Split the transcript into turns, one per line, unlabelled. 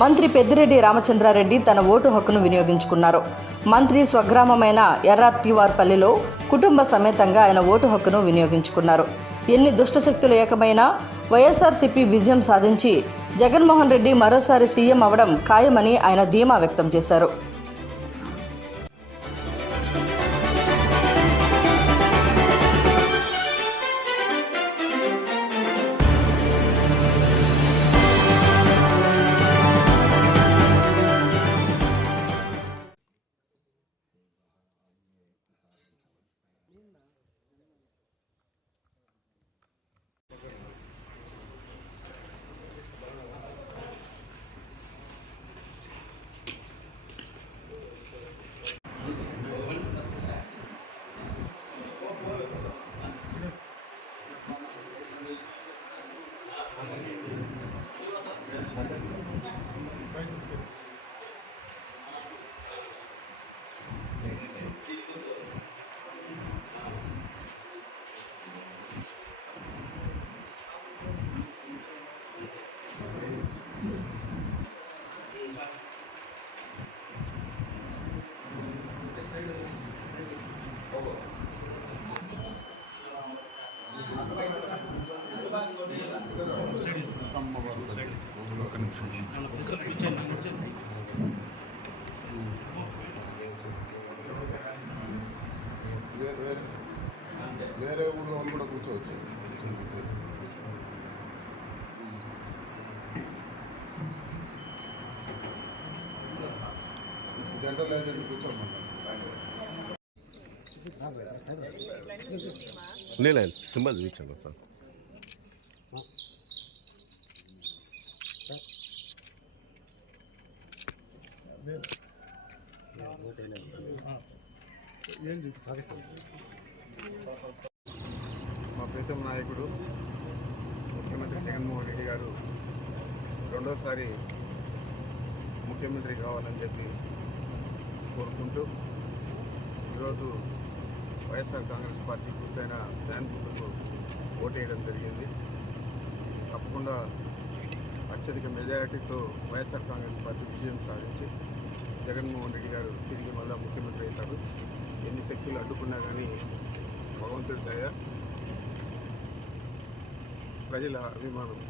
మంత్రి పెద్దిరెడ్డి రామచంద్రారెడ్డి తన ఓటు హక్కును వినియోగించుకున్నారు. మంత్రి స్వగ్రామమైన ఎర్రాతివార్పల్లిలో కుటుంబ సమేతంగా ఆయన ఓటు హక్కును వినియోగించుకున్నారు. ఎన్ని దుష్టశక్తులు ఏకమైనా వైఎస్ఆర్సీపీ విజయం సాధించి జగన్మోహన్ రెడ్డి మరోసారి సీఎం అవడం ఖాయమని ఆయన ధీమా వ్యక్తం చేశారు.
వే- వేరే వేరే ఊళ్ళో వాళ్ళు కూడా కూర్చోవచ్చు. జనరల్ ఏజెంట్ కూర్చోమన్నారు.
లేదు సింబల్ చూపించండి సార్
మా ప్రీతం నాయకుడు ముఖ్యమంత్రి జగన్మోహన్ రెడ్డి గారు రెండోసారి ముఖ్యమంత్రి కావాలని చెప్పి కోరుకుంటూ ఈరోజు వైఎస్ఆర్ కాంగ్రెస్ పార్టీ పూర్తయిన ఫ్యాన్ గుర్తుకు ఓటేయడం జరిగింది. తప్పకుండా అత్యధిక మెజారిటీతో వైఎస్ఆర్ కాంగ్రెస్ పార్టీ విజయం సాధించి జగన్మోహన్ రెడ్డి గారు తిరిగి మళ్ళా ముఖ్యమంత్రి అవుతారు. ఎన్ని శక్తులు అడ్డుకున్నా కానీ భగవంతుడి దయ ప్రజల అభిమానం